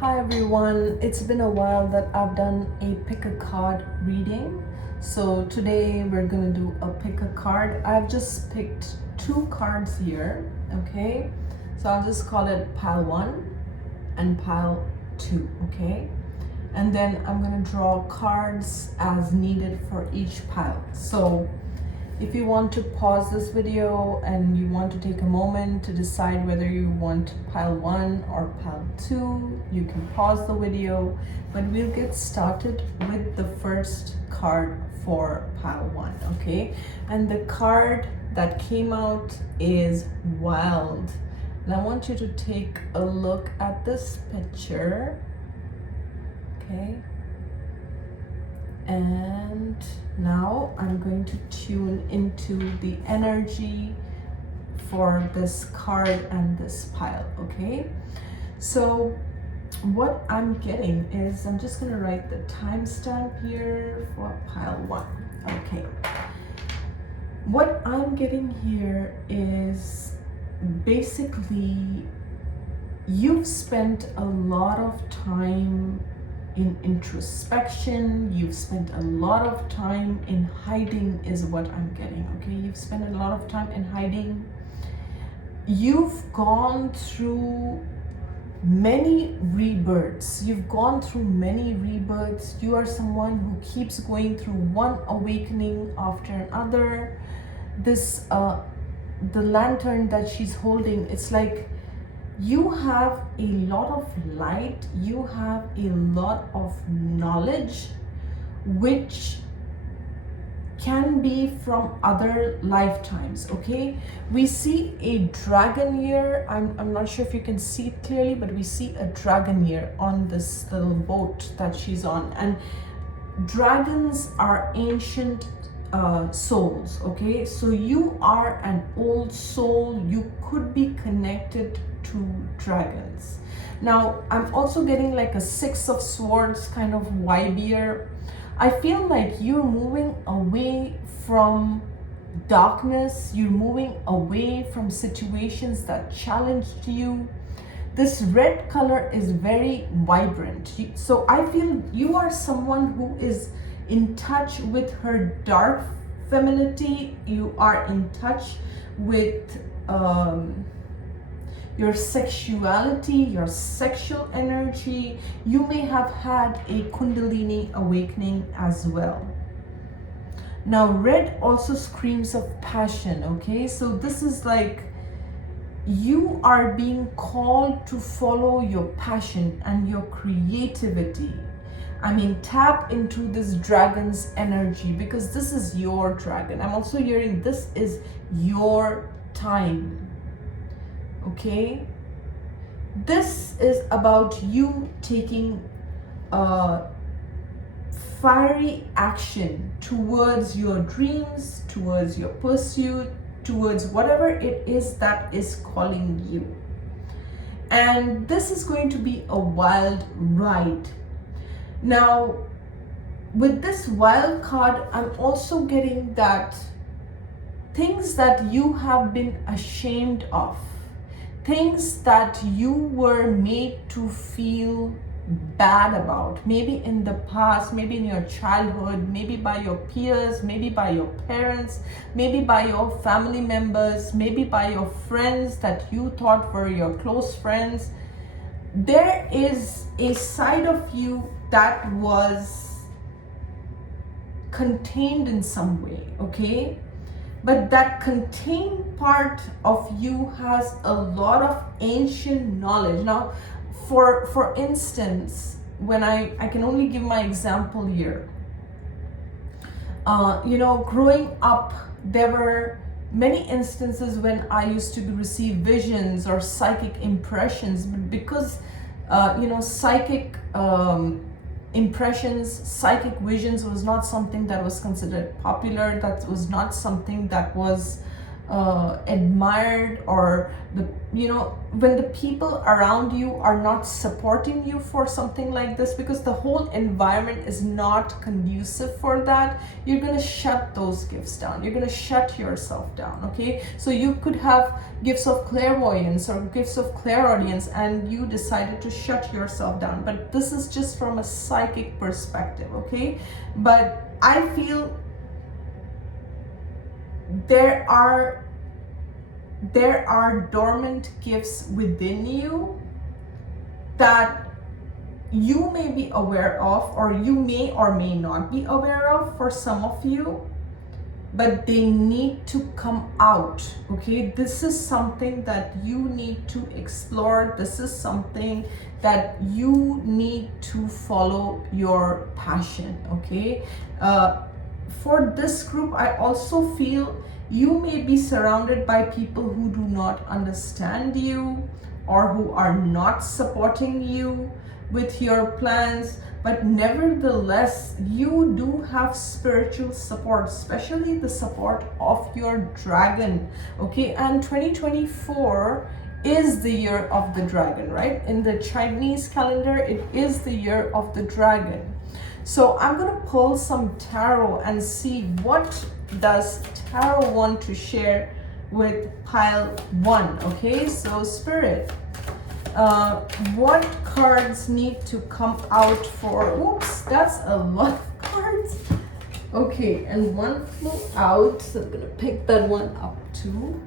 Hi everyone, it's been a while that I've done a pick a card reading. So today we're gonna do a pick a card. I've just picked two cards here, okay? So I'll just call it pile 1 and pile 2, okay? And then I'm gonna draw cards as needed for each pile. So if you want to pause this video and you want to take a moment to decide whether you want pile 1 or pile 2, you can pause the video, but we'll get started with the first card for pile 1, okay? And the card that came out is Wild. And I want you to take a look at this picture, okay? And now I'm going to tune into the energy for this card and this pile, okay? So what I'm getting is, I'm just gonna write the timestamp here for pile 1, okay? What I'm getting here is basically you've spent a lot of time in introspection, you've spent a lot of time in hiding is what I'm getting, okay? You've spent a lot of time in hiding. You've gone through many rebirths. You've gone through many rebirths. You are someone who keeps going through one awakening after another. This, the lantern that she's holding, it's like you have a lot of light, you have a lot of knowledge, which can be from other lifetimes, okay? We see a dragon here. I'm not sure if you can see it clearly, but we see a dragon here on this little boat that she's on. And dragons are ancient souls, okay? So you are an old soul. You could be connected to dragons. Now I'm also getting like a 6 of swords kind of vibe here. I feel like you're moving away from darkness. You're moving away from situations that challenged you. This red color is very vibrant. So I feel you are someone who is in touch with her dark femininity. You are in touch with your sexuality, your sexual energy. You may have had a Kundalini awakening as well. Now, red also screams of passion, okay? So this is like you are being called to follow your passion and your creativity. I mean, tap into this dragon's energy because this is your dragon. I'm also hearing this is your time. Okay, this is about you taking fiery action towards your dreams, towards your pursuit, towards whatever it is that is calling you. And this is going to be a wild ride. Now, with this wild card, I'm also getting that things that you have been ashamed of, things that you were made to feel bad about, maybe in the past, maybe in your childhood, maybe by your peers, maybe by your parents, maybe by your family members, maybe by your friends that you thought were your close friends. There is a side of you that was contained in some way, okay? But that contained part of you has a lot of ancient knowledge. Now, for instance, when I can only give my example here. Growing up, there were many instances when I used to receive visions or psychic impressions, because psychic impressions, psychic visions was not something that was considered popular. That was not something that was admired, or when the people around you are not supporting you for something like this, because the whole environment is not conducive for that, you're going to shut those gifts down. You're going to shut yourself down. Okay, so you could have gifts of clairvoyance or gifts of clairaudience, and you decided to shut yourself down. But this is just from a psychic perspective. Okay, but I feel there are dormant gifts within you that you may be aware of, or you may or may not be aware of for some of you, but they need to come out. Okay, this is something that you need to explore. This is something that you need to follow your passion. Okay, for this group, I also feel you may be surrounded by people who do not understand you, or who are not supporting you with your plans, but nevertheless, you do have spiritual support, especially the support of your dragon. Okay, and 2024 is the year of the dragon, right? In the Chinese calendar, it is the year of the dragon. So I'm going to pull some tarot and see what does tarot want to share with pile 1. Okay, so Spirit, what cards need to come out for, oops, that's a lot of cards. Okay, and one flew out, so I'm going to pick that one up too.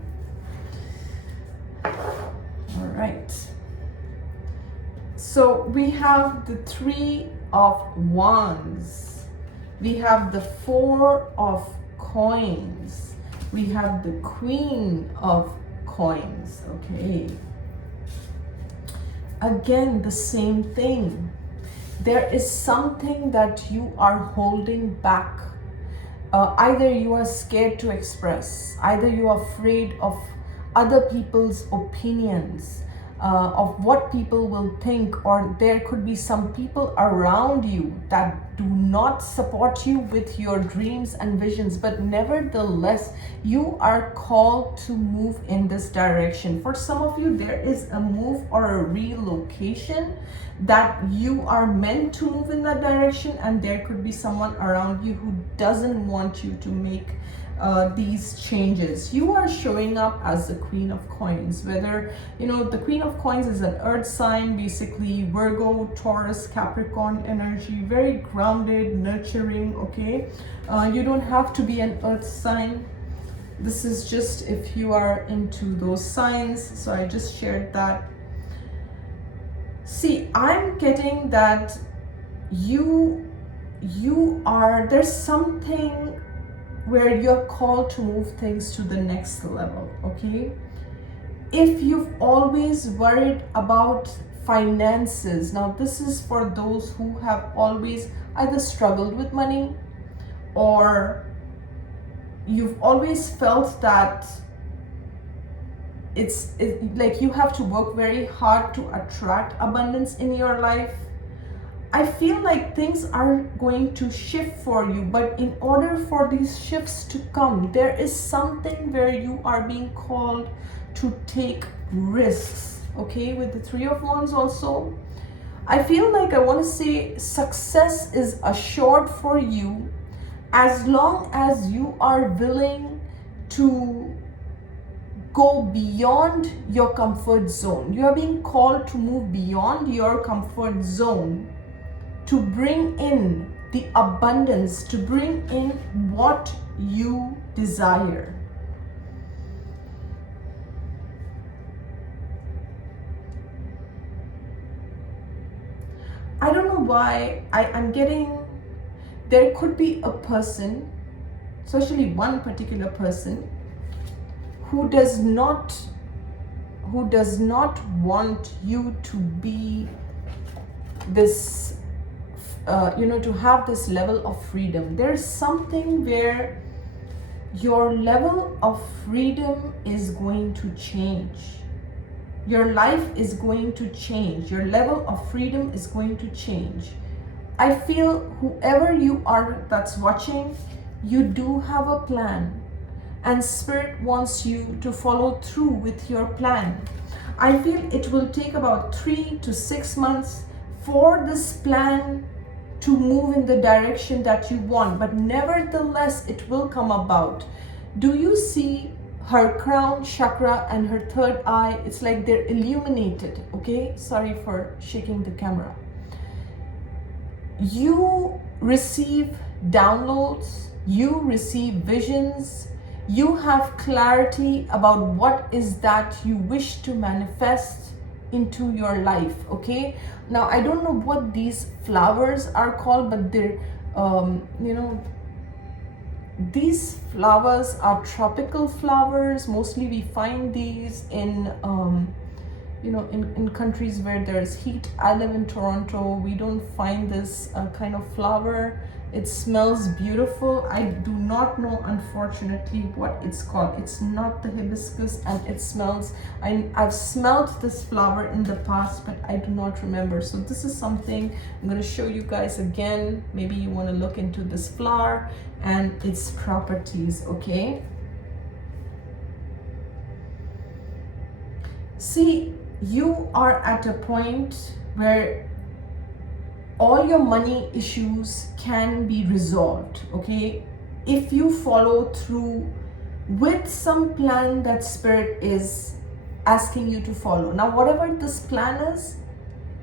All right. So we have the 3 of Wands. We have the 4 of Coins. We have the Queen of Coins. Okay. Again, the same thing. There is something that you are holding back. Either you are scared to express, either you are afraid of other people's opinions, of what people will think, or there could be some people around you that do not support you with your dreams and visions, but nevertheless you are called to move in this direction. For some of you, there is a move or a relocation that you are meant to move in that direction, and there could be someone around you who doesn't want you to make these changes. You are showing up as the Queen of Coins, whether the Queen of Coins is an earth sign, basically Virgo, Taurus, Capricorn energy, very grounded, nurturing. Okay, you don't have to be an earth sign. This is just if you are into those signs. So I just shared that. See, I'm getting that you are, there's something where you're called to move things to the next level. Okay, if you've always worried about finances, now this is for those who have always either struggled with money, or you've always felt that it's like you have to work very hard to attract abundance in your life. I feel like things are going to shift for you, but in order for these shifts to come, there is something where you are being called to take risks. Okay, with the 3 of Wands also, I feel like I want to say success is assured for you as long as you are willing to go beyond your comfort zone. You are being called to move beyond your comfort zone, to bring in the abundance, to bring in what you desire. I don't know why I'm getting, there could be a person, especially one particular person, who does not want you to be this to have this level of freedom. There's something where your level of freedom is going to change. Your life is going to change. Your level of freedom is going to change. I feel whoever you are that's watching, you do have a plan. and Spirit wants you to follow through with your plan. I feel it will take about 3 to 6 months for this plan to move in the direction that you want, but nevertheless it will come about. Do you see her crown chakra and her third eye? It's like they're illuminated. Okay, sorry for shaking the camera. You receive downloads, you receive visions, you have clarity about what is that you wish to manifest into your life. Okay, now I don't know what these flowers are called, but they're these flowers are tropical flowers. Mostly we find these in in countries where there's heat. I live in Toronto. We don't find this kind of flower. It smells beautiful. I do not know, unfortunately, what it's called. It's not the hibiscus, and it smells, I've smelled this flower in the past, but I do not remember. So this is something I'm going to show you guys again. Maybe you want to look into this flower and its properties. Okay, see, you are at a point where all your money issues can be resolved. Okay, if you follow through with some plan that Spirit is asking you to follow. Now, whatever this plan is,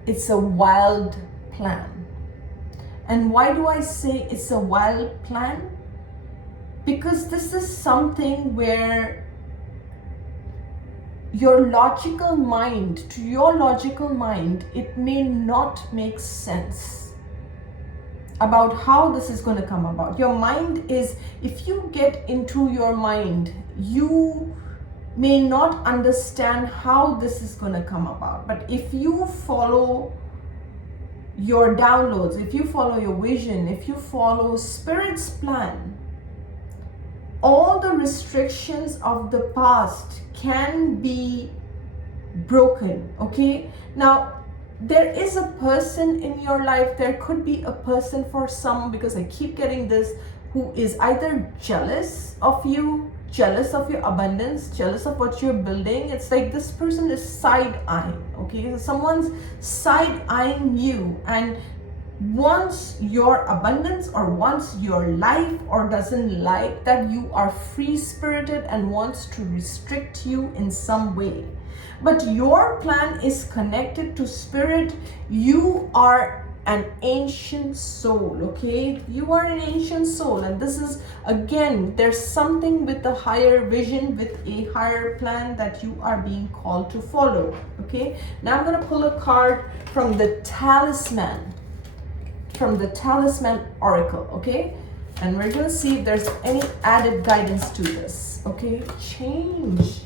it's a wild plan. And why do I say it's a wild plan? Because this is something where to your logical mind, it may not make sense about how this is going to come about. Your mind is, if you get into your mind, you may not understand how this is going to come about. But if you follow your downloads, if you follow your vision, if you follow Spirit's plan, all the restrictions of the past can be broken. Okay, now there is a person in your life, there could be a person for some, because I keep getting this, who is either jealous of you, jealous of your abundance, jealous of what you're building. It's like this person is side-eyeing. Okay, so someone's side-eyeing you and wants your abundance or wants your life, or doesn't like that you are free-spirited and wants to restrict you in some way. But your plan is connected to Spirit. You are an ancient soul. Okay, you are an ancient soul, and this is, again, there's something with a higher vision, with a higher plan that you are being called to follow. Okay, now I'm going to pull a card from the talisman oracle. Okay, and we're going to see if there's any added guidance to this. Okay, change,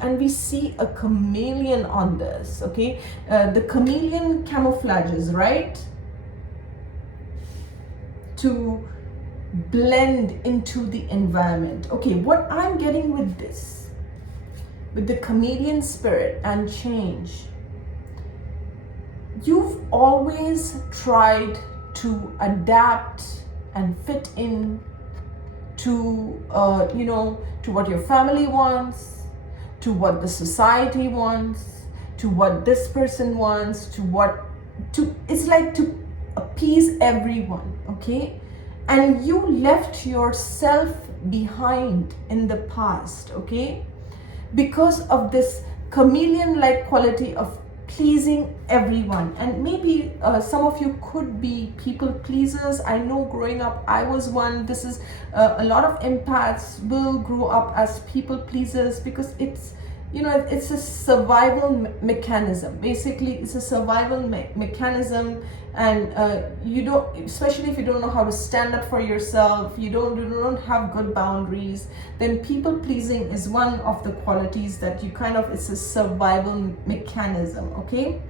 and we see a chameleon on this. Okay, the chameleon camouflages, right, to blend into the environment. Okay, what I'm getting with this, with the chameleon spirit and change, you've always tried to adapt and fit in to to what your family wants, to what the society wants, to what this person wants, it's like to appease everyone. Okay, and you left yourself behind in the past. Okay, because of this chameleon-like quality of pleasing everyone. And maybe some of you could be people pleasers. I know growing up I was one. This is a lot of empaths will grow up as people pleasers, because it's it's a survival mechanism. Basically, it's a survival mechanism, and you don't, especially if you don't know how to stand up for yourself, you don't have good boundaries, then people pleasing is one of the qualities that you it's a survival mechanism. Okay,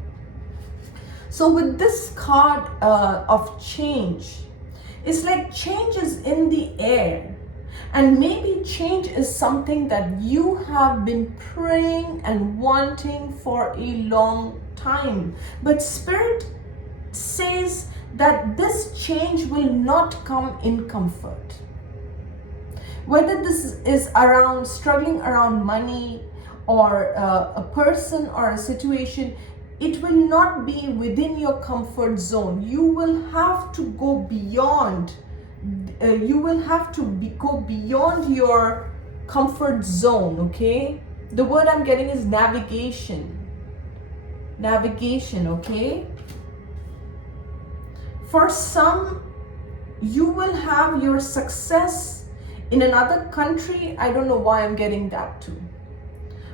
so with this card of change, it's like change is in the air. And maybe change is something that you have been praying and wanting for a long time. But Spirit says that this change will not come in comfort. Whether this is around struggling around money or a person or a situation, it will not be within your comfort zone. You will have to go beyond. You will have to go beyond your comfort zone, okay? The word I'm getting is navigation. Navigation, okay? For some, you will have your success in another country. I don't know why I'm getting that too.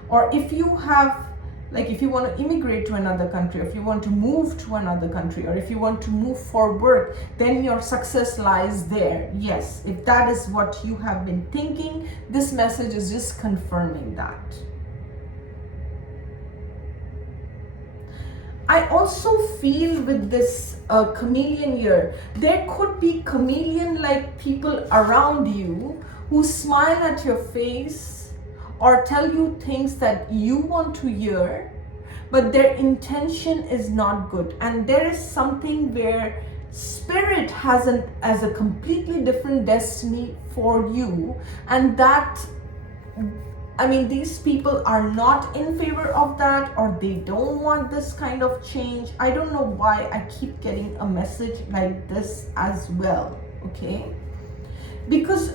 Or if you have, like if you want to immigrate to another country, if you want to move to another country, or if you want to move for work, then your success lies there. Yes, if that is what you have been thinking, this message is just confirming that. I also feel with this chameleon here, there could be chameleon-like people around you who smile at your face or tell you things that you want to hear, but their intention is not good. And there is something where Spirit has a completely different destiny for you, and that, I mean, these people are not in favor of that, or they don't want this kind of change. I don't know why I keep getting a message like this as well, okay? Because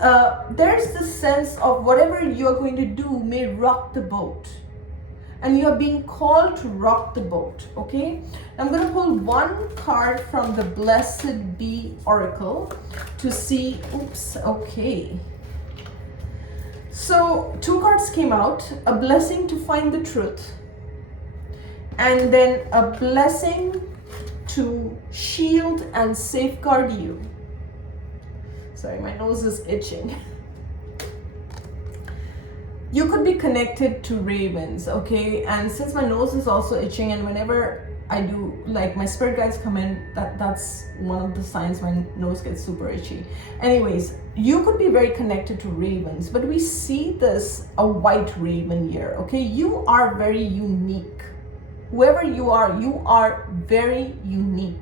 there's this sense of whatever you're going to do may rock the boat. And you're being called to rock the boat, okay? I'm going to pull one card from the Blessed Be Oracle to see, oops, okay. So 2 cards came out, a blessing to find the truth, and then a blessing to shield and safeguard you. Sorry, my nose is itching. You could be connected to ravens, okay? And since my nose is also itching, and whenever I do, like my spirit guides come in, that's one of the signs my nose gets super itchy. Anyways, you could be very connected to ravens, but we see this, a white raven here, okay? You are very unique. Whoever you are very unique.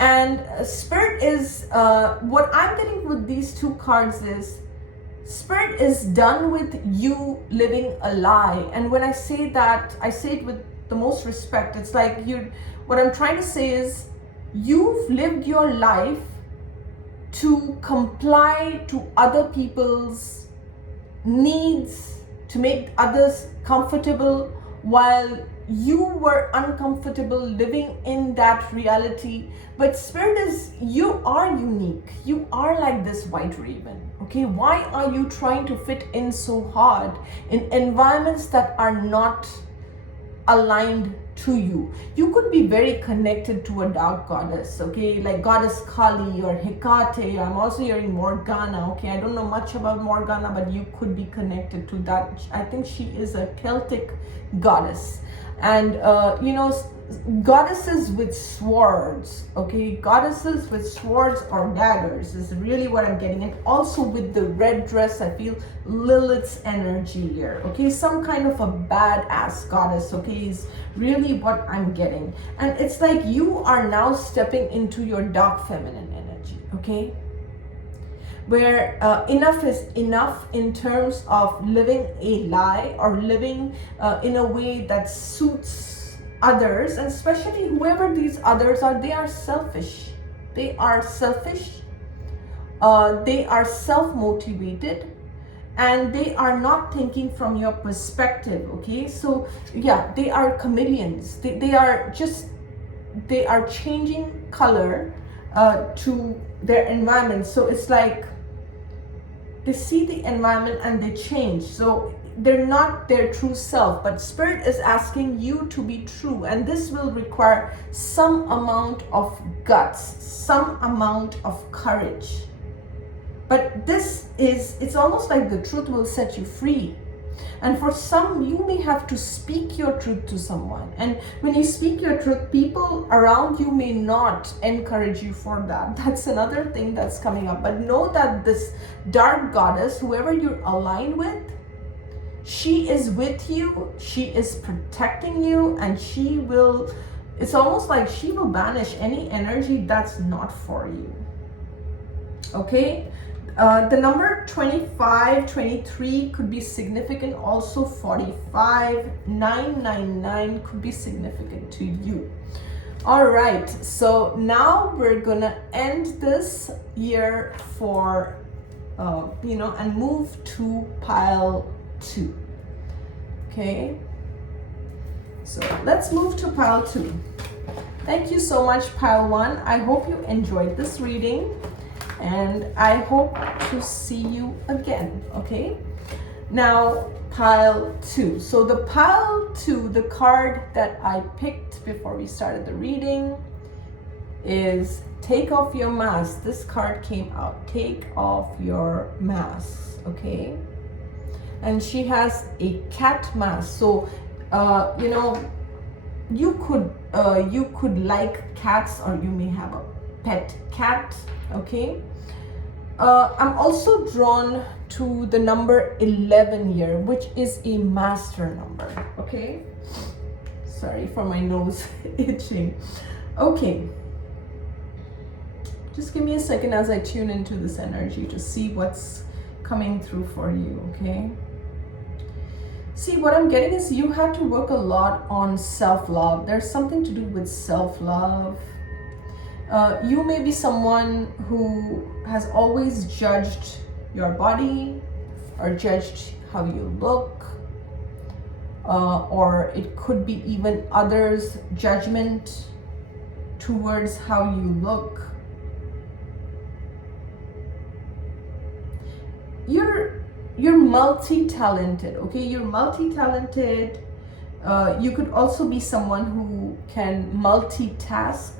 And Spirit is, what I'm getting with these 2 cards is, Spirit is done with you living a lie. And when I say that, I say it with the most respect. It's like what I'm trying to say is, you've lived your life to comply to other people's needs, to make others comfortable, while you were uncomfortable living in that reality. But Spirit is, you are unique. You are like this white raven, okay? Why are you trying to fit in so hard in environments that are not aligned to you? You could be very connected to a dark goddess, okay? Like goddess Kali or Hecate. I'm also hearing Morgana, okay? I don't know much about Morgana, but you could be connected to that. I think she is a Celtic goddess. And, goddesses with swords, okay? Goddesses with swords or daggers is really what I'm getting. And also with the red dress, I feel Lilith's energy here, okay? Some kind of a badass goddess, okay, is really what I'm getting. And it's like you are now stepping into your dark feminine energy, okay? Where enough is enough in terms of living a lie or living in a way that suits others, and especially whoever these others are. They are selfish. They are selfish. They are self-motivated, and they are not thinking from your perspective, okay? So yeah, they are chameleons. They are changing color to their environment. So it's like they see the environment and they change. So they're not their true self, but Spirit is asking you to be true. And this will require some amount of guts, some amount of courage. But it's almost like the truth will set you free. And for some, you may have to speak your truth to someone. And when you speak your truth, people around you may not encourage you for that. That's another thing that's coming up. But know that this dark goddess, whoever you're aligned with, she is with you, she is protecting you, and it's almost like she will banish any energy that's not for you. Okay? The number 25, 23 could be significant. Also 45, 999 could be significant to you. All right, so now we're gonna end this year for, and move to pile 2. Okay, so let's move to pile 2. Thank you so much, pile 1. I hope you enjoyed this reading, and I hope to see you again. Okay, now pile 2. So the pile 2, the card that I picked before we started the reading is take off your mask. This card came out, take off your mask. Okay, and she has a cat mask. So you could like cats, or you may have a pet cat. Okay, I'm also drawn to the number 11 here, which is a master number. Okay, sorry for my nose itching. Okay, just give me a second as I tune into this energy to see what's coming through for you. Okay, see, what I'm getting is you had to work a lot on self-love. There's something to do with self-love. You may be someone who has always judged your body or judged how you look, or it could be even others' judgment towards how you look. You're multi-talented. Okay, you're multi-talented. You could also be someone who can multitask.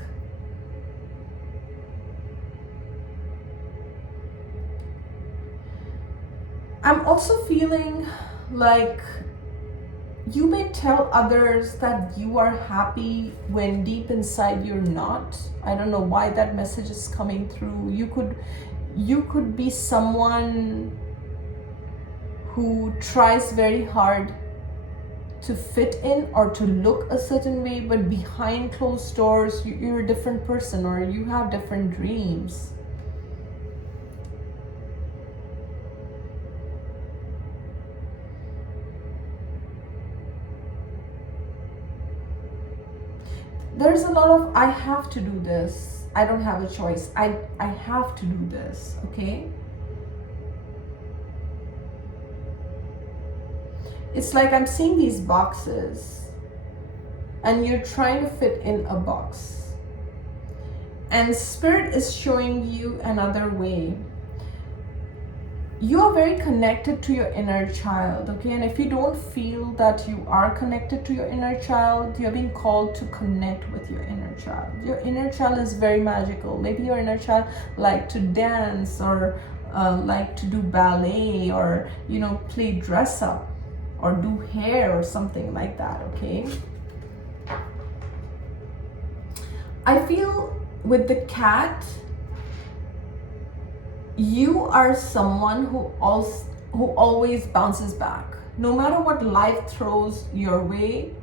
I'm also feeling like you may tell others that you are happy when deep inside you're not. I don't know why that message is coming through. You could be someone who tries very hard to fit in or to look a certain way, but behind closed doors, you're a different person, or you have different dreams. There's a lot of, I have to do this. I don't have a choice. I have to do this, okay? It's like I'm seeing these boxes and you're trying to fit in a box. And Spirit is showing you another way. You are very connected to your inner child, okay? And if you don't feel that you are connected to your inner child, you're being called to connect with your inner child. Your inner child is very magical. Maybe your inner child like to dance, or like to do ballet, or play dress up, or do hair, or something like that, okay? I feel with the cat, you are someone who always bounces back. No matter what life throws your way,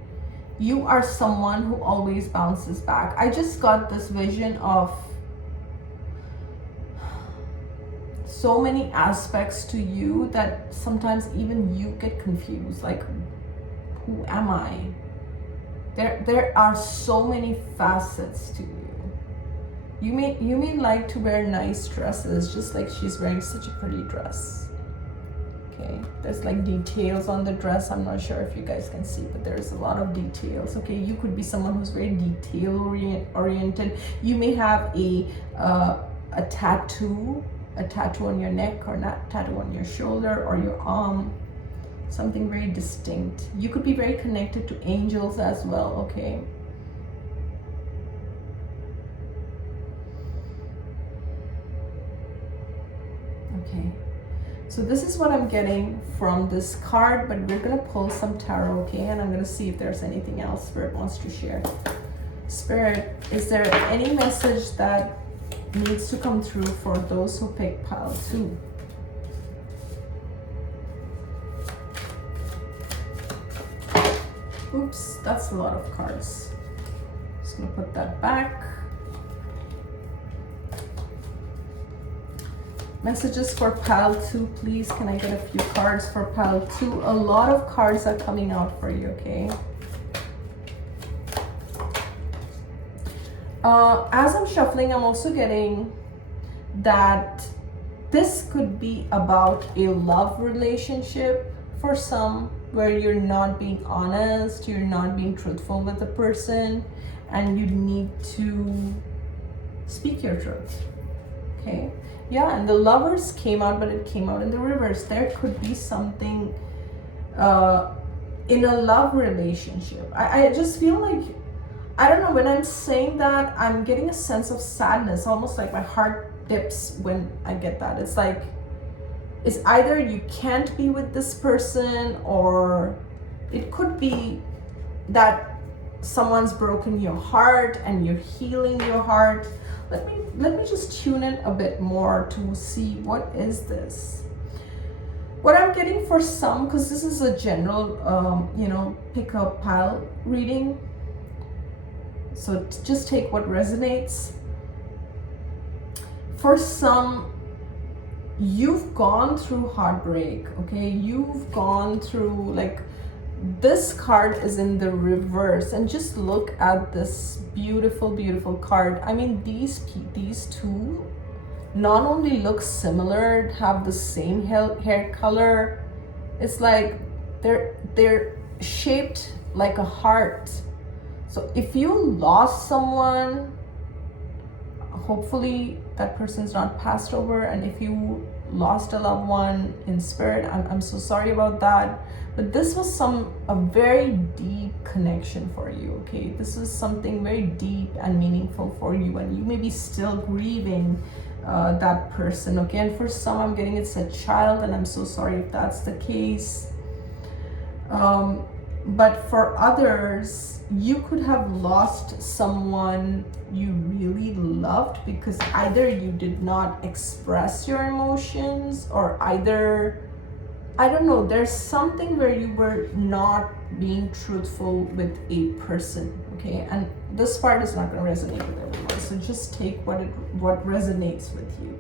you are someone who always bounces back. I just got this vision of so many aspects to you that sometimes even you get confused, like, who am I? There are so many facets to you. You may like to wear nice dresses, just like she's wearing such a pretty dress. Okay, there's like details on the dress. I'm not sure if you guys can see, but there's a lot of details. Okay, you could be someone who's very detail oriented. You may have a tattoo on your neck, or not tattoo on your shoulder or your arm, something very distinct. You could be very connected to angels as well, okay? Okay, so this is what I'm getting from this card, but we're gonna pull some tarot, okay? And I'm gonna see if there's anything else Spirit wants to share. Spirit, is there any message that needs to come through for those who pick pile 2? Oops, that's a lot of cards. Just gonna put that back. Messages for pile 2, please. Can I get a few cards for pile 2? A lot of cards are coming out for you, okay? As I'm shuffling, I'm also getting that this could be about a love relationship for some, where you're not being honest, you're not being truthful with the person, and you need to speak your truth, okay? Yeah, and the Lovers came out, but it came out in the reverse. There could be something in a love relationship. I just feel like, I don't know, when I'm saying that, I'm getting a sense of sadness, almost like my heart dips when I get that. It's like, it's either you can't be with this person, or it could be that someone's broken your heart and you're healing your heart. Let me just tune in a bit more to see what is this. What I'm getting for some, because this is a general, pick a pile reading, so just take what resonates. For some, you've gone through heartbreak, okay? You've gone through, like, this card is in the reverse, and just look at this beautiful, beautiful card. I mean, these two not only look similar, have the same hair color. It's like they're shaped like a heart. So if you lost someone, hopefully that person's not passed over, and if you lost a loved one in spirit, I'm so sorry about that. But this was a very deep connection for you, okay? This is something very deep and meaningful for you, and you may be still grieving that person, okay? And for some, I'm getting it's a child, and I'm so sorry if that's the case. But for others, you could have lost someone you really loved because either you did not express your emotions, or either, I don't know, there's something where you were not being truthful with a person, okay? And this part is not going to resonate with everyone, so just take what resonates with you.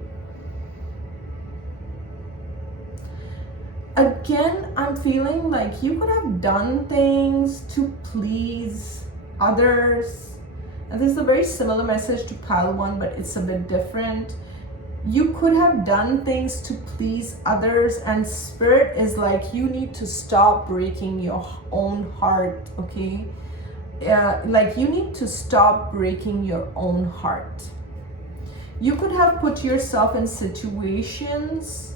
Again, I'm feeling like you could have done things to please others. And this is a very similar message to pile 1, but it's a bit different. You could have done things to please others, and spirit is like, you need to stop breaking your own heart, okay? Like, you need to stop breaking your own heart. You could have put yourself in situations,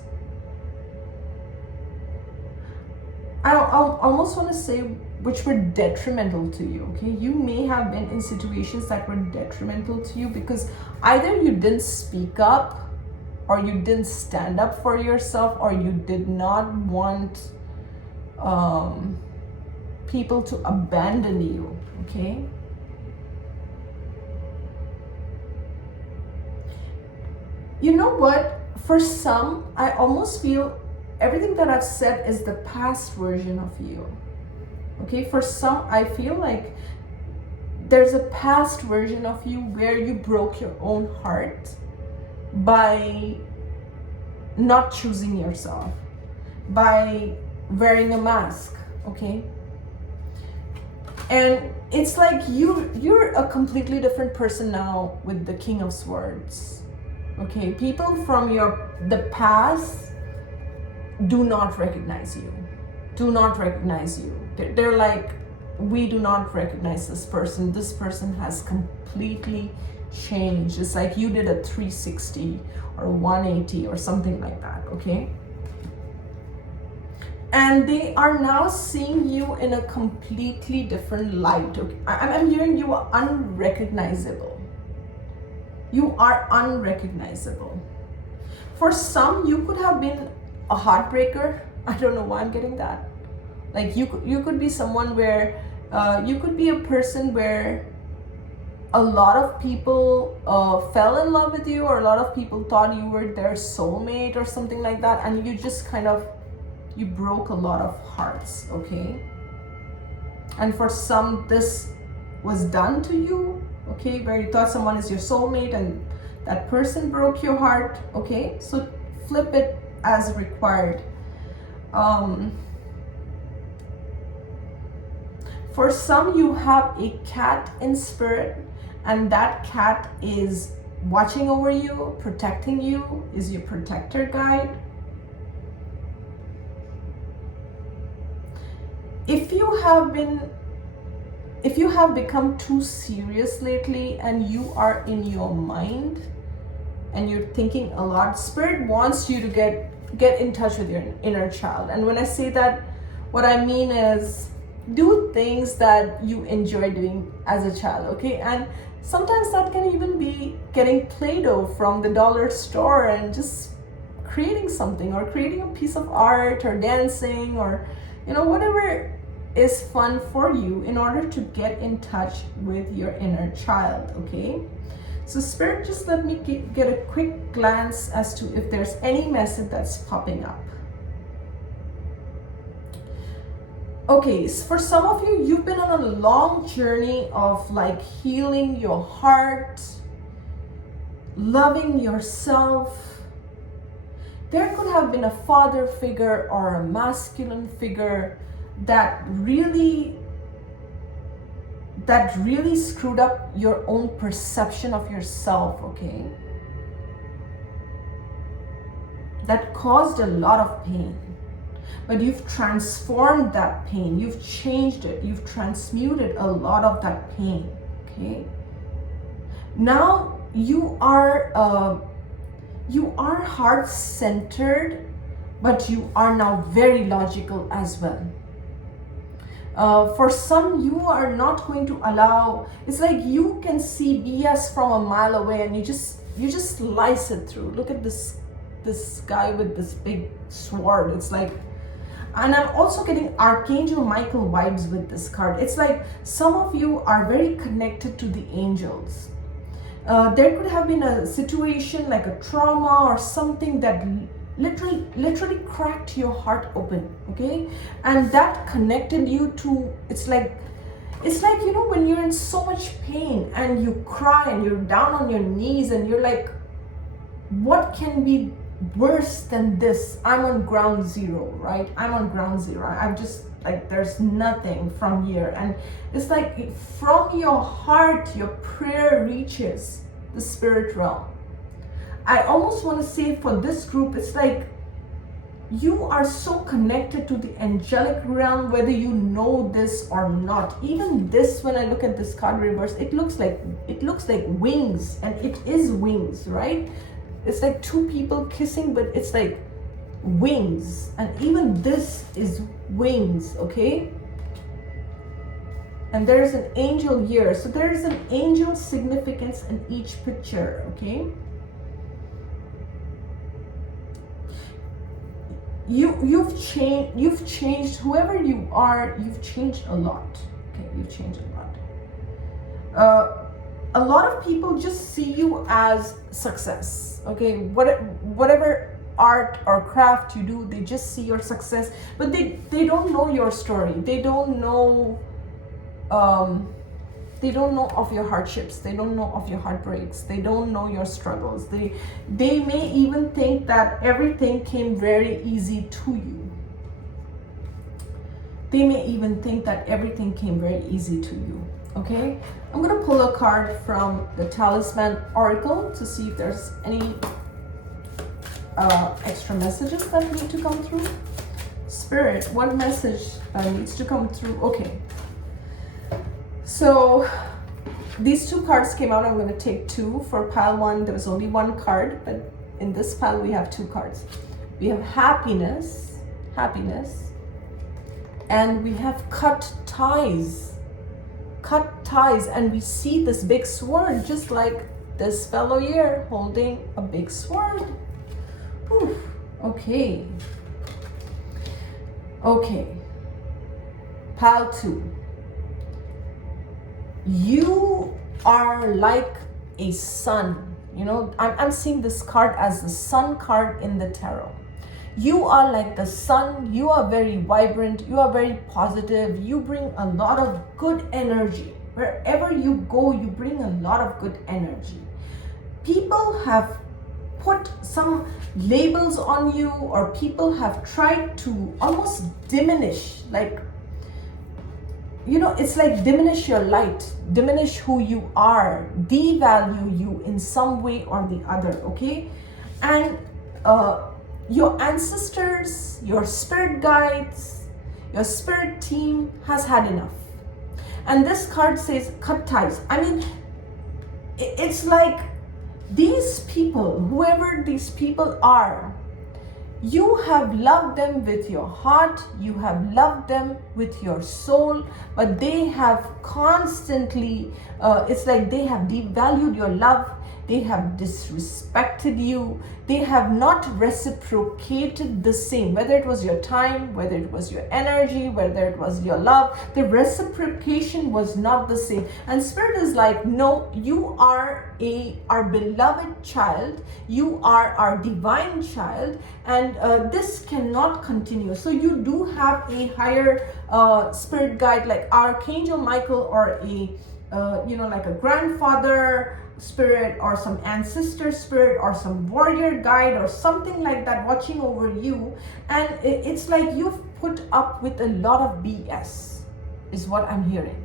I almost want to say, which were detrimental to you, okay? You may have been in situations that were detrimental to you because either you didn't speak up, or you didn't stand up for yourself, or you did not want people to abandon you, okay? You know what? For some, I almost feel everything that I've said is the past version of you, okay? For some, I feel like there's a past version of you where you broke your own heart by not choosing yourself, by wearing a mask, okay? And it's like you're a completely different person now with the King of Swords, okay? People from the past do not recognize you, They're like, we do not recognize this person. This person has completely changed. It's like you did a 360 or 180 or something like that, okay? And they are now seeing you in a completely different light, okay? I'm hearing you are unrecognizable. You are unrecognizable. For some, you could have been a heartbreaker. I don't know why I'm getting that. Like, you could be someone where you could be a person where a lot of people fell in love with you, or a lot of people thought you were their soulmate or something like that, and you just kind of, you broke a lot of hearts, okay? And for some, this was done to you, okay, where you thought someone is your soulmate and that person broke your heart, okay? So flip it as required. For some, you have a cat in spirit, and that cat is watching over you, protecting you, is your protector guide. If you have become too serious lately and you are in your mind and you're thinking a lot, Spirit wants you to get in touch with your inner child. And when I say that, what I mean is do things that you enjoy doing as a child, okay? And sometimes that can even be getting Play-Doh from the dollar store and just creating something, or creating a piece of art, or dancing, or whatever is fun for you in order to get in touch with your inner child, okay? So Spirit, just let me get a quick glance as to if there's any message that's popping up. Okay, so for some of you, you've been on a long journey of like healing your heart, loving yourself. There could have been a father figure or a masculine figure that really screwed up your own perception of yourself, okay? That caused a lot of pain. But you've transformed that pain, you've changed it, you've transmuted a lot of that pain, okay? Now you are heart-centered, but you are now very logical as well. For some, you are not going to allow, it's like you can see BS from a mile away and you just slice it through. Look at this guy with this big sword. It's like, and I'm also getting Archangel Michael vibes with this card. It's like some of you are very connected to the angels. There could have been a situation like a trauma or something that literally cracked your heart open, okay? And that connected you to, it's like when you're in so much pain and you cry and you're down on your knees and you're like, what can be worse than this? I'm on ground zero, right? I'm on ground zero. I'm just like, there's nothing from here. And it's like from your heart, your prayer reaches the spirit realm. I almost want to say for this group, it's like you are so connected to the angelic realm, whether you know this or not. Even this, when I look at this card reverse, it looks like wings, and it is wings, right? It's like two people kissing, but it's like wings. And even this is wings, okay? And there's an angel here. So there's an angel significance in each picture, okay? You've changed, whoever you are, you've changed a lot. Okay, you've changed a lot. A lot of people just see you as success, okay? Whatever art or craft you do, they just see your success, but they don't know your story. They don't know of your hardships. They don't know of your heartbreaks. They don't know your struggles. They may even think that everything came very easy to you. They may even think that everything came very easy to you. Okay, I'm gonna pull a card from the Talisman Oracle to see if there's any extra messages that need to come through. Spirit, what message needs to come through? Okay, so these two cards came out. I'm going to take two. For pile one, there was only one card, but in this pile we have two cards. We have happiness, and we have cut ties, and we see this big sword, just like this fellow here holding a big sword. Oof. Okay, pile two. You are like a sun. I'm seeing this card as the sun card in the tarot. You are like the sun. You are very vibrant. You are very positive. You bring a lot of good energy. Wherever you go, you bring a lot of good energy. People have put some labels on you, or people have tried to almost diminish, like, it's like diminish your light, diminish who you are, devalue you in some way or the other, okay? And your ancestors, your spirit guides, your spirit team has had enough. And this card says cut ties. I mean, it's like these people, whoever these people are, you have loved them with your heart, you have loved them with your soul, but they have constantly, it's like they have devalued your love, they have disrespected you, they have not reciprocated the same, whether it was your time, whether it was your energy, whether it was your love, the reciprocation was not the same. And Spirit is like, no, you are our beloved child, you are our divine child, and this cannot continue. So you do have a higher spirit guide, like Archangel Michael, or a like a grandfather spirit, or some ancestor spirit, or some warrior guide, or something like that watching over you. And it's like you've put up with a lot of BS, is what I'm hearing,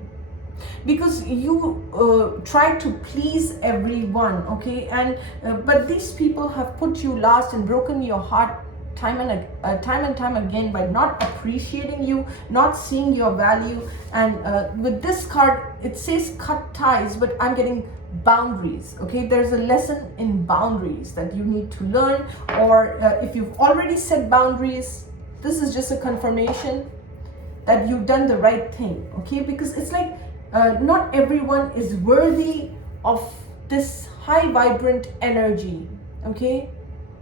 because you try to please everyone, okay? And but these people have put you last and broken your heart time and time again by not appreciating you, not seeing your value. And with this card, it says cut ties, but I'm getting boundaries, okay? There's a lesson in boundaries that you need to learn, or if you've already set boundaries, this is just a confirmation that you've done the right thing, okay? Because it's like not everyone is worthy of this high vibrant energy, okay?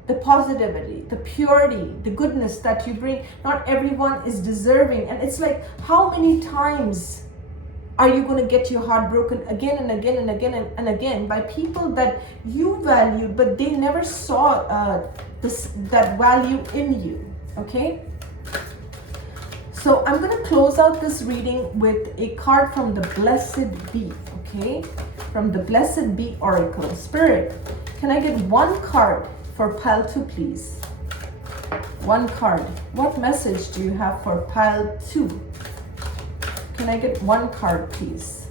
The positivity, the purity, the goodness that you bring, not everyone is deserving. And it's like, how many times are you going to get your heart broken again and again and again and again by people that you valued, but they never saw that value in you, okay? So I'm going to close out this reading with a card from the Blessed Bee, okay? From the Blessed Bee Oracle. Spirit, can I get one card for pile 2, please? One card. What message do you have for pile 2? Can I get one card, please?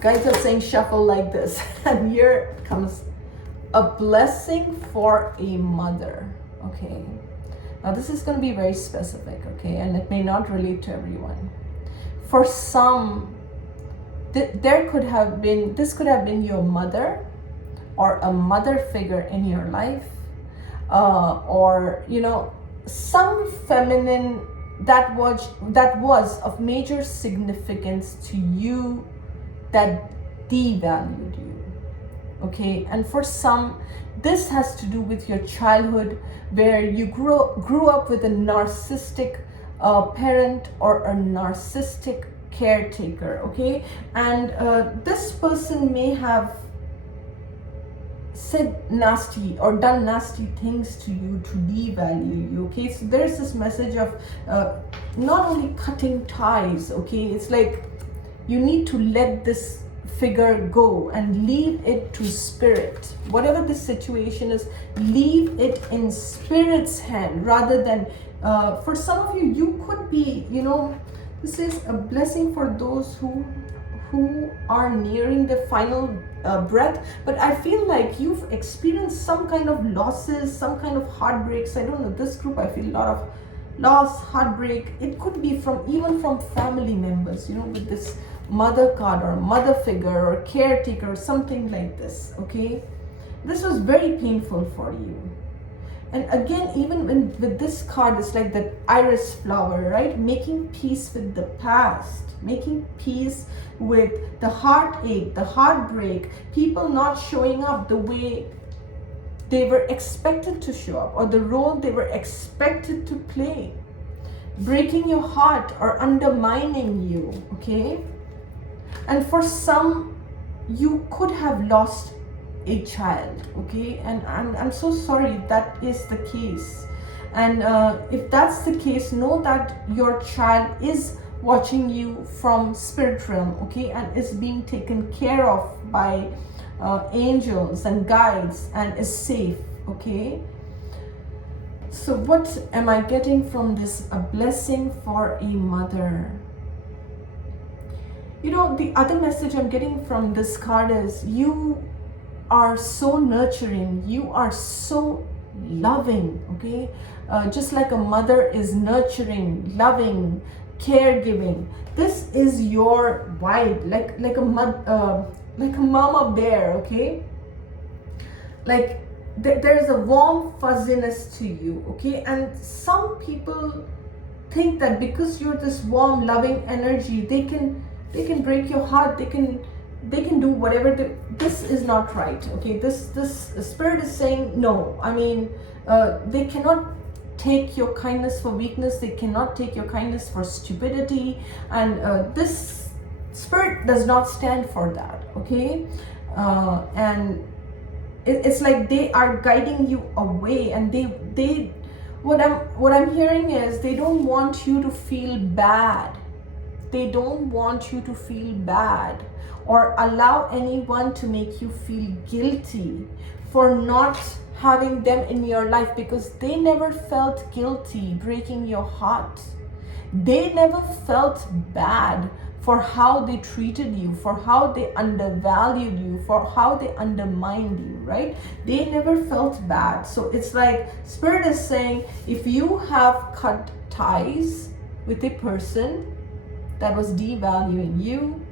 Guys are saying shuffle like this. And here comes a blessing for a mother, okay? Now this is going to be very specific, okay? And it may not relate to everyone. For some, this could have been your mother, or a mother figure in your life, or some feminine that was of major significance to you, that devalued you, okay? And for some, this has to do with your childhood, where you grew up with a narcissistic parent, or a narcissistic caretaker, okay? And this person may have said nasty or done nasty things to you to devalue you, okay? So there's this message of not only cutting ties, okay? It's like you need to let this figure go and leave it to spirit. Whatever the situation is, leave it in spirit's hand, rather than for some of you, you could be, this is a blessing for those who are nearing the final breath, but I feel like you've experienced some kind of losses, some kind of heartbreaks. I don't know, this group, I feel a lot of loss, heartbreak. It could be even from family members, with this mother card, or mother figure, or caretaker, or something like this, okay? This was very painful for you. And again, even with this card, it's like that iris flower, right? Making peace with the past, making peace with the heartache, the heartbreak, people not showing up the way they were expected to show up, or the role they were expected to play, breaking your heart or undermining you, okay? And for some, you could have lost a child, okay? And I'm so sorry that is the case. And if that's the case, know that your child is watching you from spirit realm, okay? And is being taken care of by angels and guides and is safe, okay? So what am I getting from this? A blessing for a mother. You know, the other message I'm getting from this card is you are so nurturing, you are so loving, okay? Just like a mother is nurturing, loving, caregiving. This is your vibe, like a mama bear, okay? Like there's a warm fuzziness to you, okay? And some people think that because you're this warm, loving energy, they can break your heart, they can do whatever this is not right, okay? This spirit is saying no. I mean, they cannot take your kindness for weakness, they cannot take your kindness for stupidity, and this spirit does not stand for that, okay? And it's like they are guiding you away, and they what I'm hearing is they don't want you to feel bad. They don't want you to feel bad or allow anyone to make you feel guilty for not having them in your life, because they never felt guilty breaking your heart. They never felt bad for how they treated you, for how they undervalued you, for how they undermined you, right? They never felt bad. So it's like Spirit is saying, if you have cut ties with a person that was devaluing you,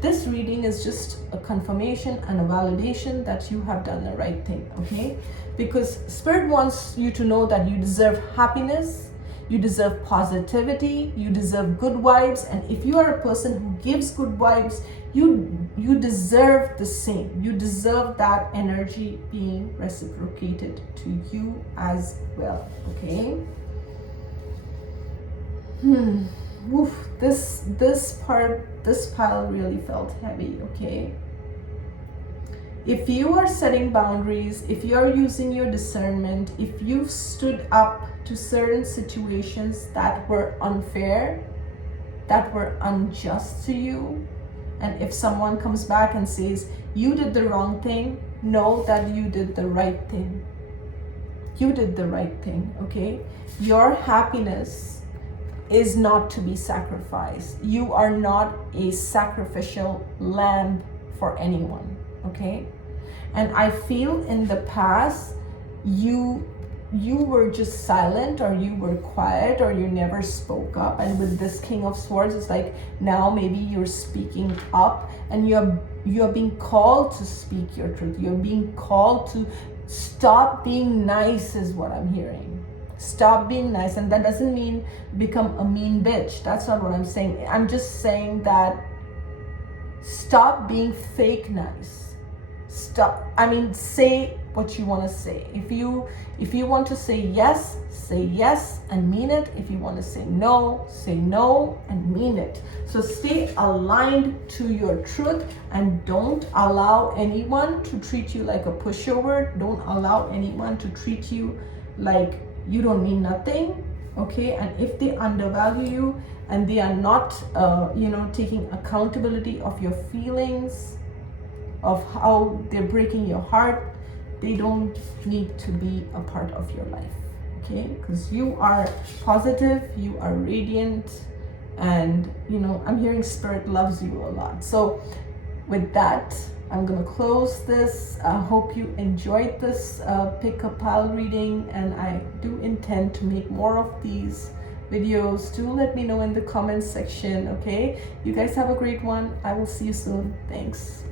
this reading is just a confirmation and a validation that you have done the right thing, okay? Because Spirit wants you to know that you deserve happiness, you deserve positivity, you deserve good vibes, and if you are a person who gives good vibes, you deserve the same. You deserve that energy being reciprocated to you as well, okay? Oof, this pile really felt heavy, okay? If you are setting boundaries, if you're using your discernment, if you've stood up to certain situations that were unfair, that were unjust to you, and if someone comes back and says, you did the wrong thing, know that you did the right thing. You did the right thing, okay? Your happiness is not to be sacrificed. You are not a sacrificial lamb for anyone, okay? And I feel in the past you were just silent, or you were quiet, or you never spoke up. And with this King of Swords, it's like now maybe you're speaking up, and you're being called to speak your truth. You're being called to stop being nice, is what I'm hearing. Stop being nice. And that doesn't mean become a mean bitch. That's not what I'm saying. I'm just saying that stop being fake nice. Stop. I mean, say what you want to say. If you want to say yes and mean it. If you want to say no and mean it. So stay aligned to your truth, and don't allow anyone to treat you like a pushover. Don't allow anyone to treat you like you don't mean nothing, okay? And if they undervalue you and they are not taking accountability of your feelings, of how they're breaking your heart, they don't need to be a part of your life, okay? Because you are positive, you are radiant, and I'm hearing Spirit loves you a lot. So with that, I'm gonna close this. I hope you enjoyed this pick a pile reading, and I do intend to make more of these videos. Do let me know in the comments section, okay? You guys have a great one. I will see you soon. Thanks.